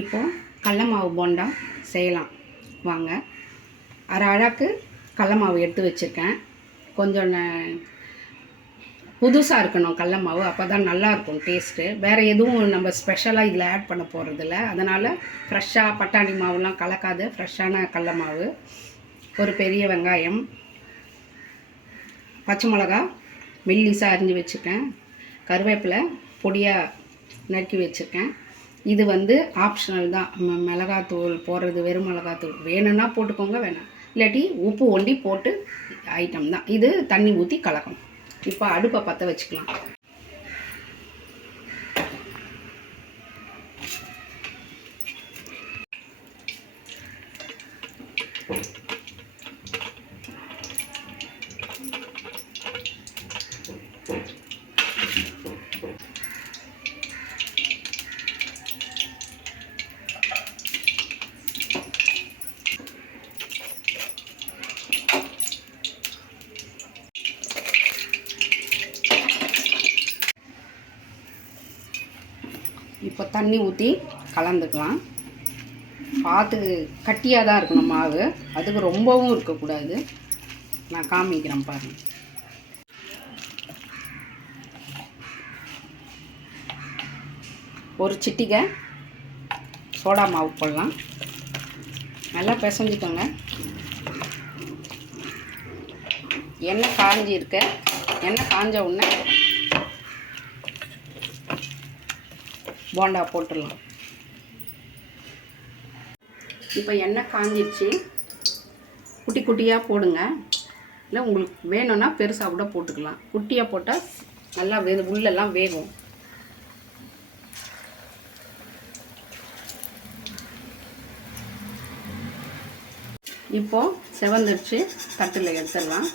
இப்போது கடல மாவு போண்டா செய்யலாம் வாங்க. அரை அழாக்கு கடல மாவு எடுத்து வச்சுருக்கேன். கொஞ்சம் புதுசாக இருக்கணும் கடல மாவு, அப்போ தான் நல்லாயிருக்கும் டேஸ்ட்டு. வேறு எதுவும் நம்ம ஸ்பெஷலாக இதில் ஆட் பண்ண போகிறதில்ல. அதனால் ஃப்ரெஷ்ஷாக பட்டாணி மாவுலாம் கலக்காது ஃப்ரெஷ்ஷான கடல மாவு. ஒரு பெரிய வெங்காயம், பச்சை மிளகா மெல்லிசாக அரிஞ்சு வச்சுருக்கேன், கருவேப்பிலை பொடியாக நறுக்கி வச்சுருக்கேன். இது ஆப்ஷனல் தான். மிளகாத்தூள் போடுறது வெறும் மிளகாத்தூள் வேணும்னா போட்டுக்கோங்க, வேணாம் இல்லாட்டி உப்பு ஒண்டி போட்டு ஐட்டம் தான் இது. தண்ணி ஊற்றி கலக்கணும். இப்போ அடுப்பை பற்ற வச்சுக்கலாம். இப்போ தண்ணி ஊற்றி கலந்துக்கலாம். பார்த்து கட்டியாக தான் இருக்கணும் மாவு, அதுக்கு ரொம்பவும் இருக்கக்கூடாது. நான் காமிக்கிறேன் பாருங்கள். ஒரு சிட்டிகை சோடா மாவு போடலாம். நல்லா பிசைஞ்சிக்கோங்க. எண்ணெய் காஞ்ச உடனே போண்டா போட்டுடலாம். இப்போ எண்ணெய் காஞ்சிடுச்சு. குட்டி குட்டியாக போடுங்க, இல்லை உங்களுக்கு வேணும்னா பெருசாக கூட போட்டுக்கலாம். குட்டியாக போட்டால் நல்லா உள்ளெல்லாம் வேகும். இப்போது செவந்துடுச்சு, தட்டில் எடுத்துடலாம்.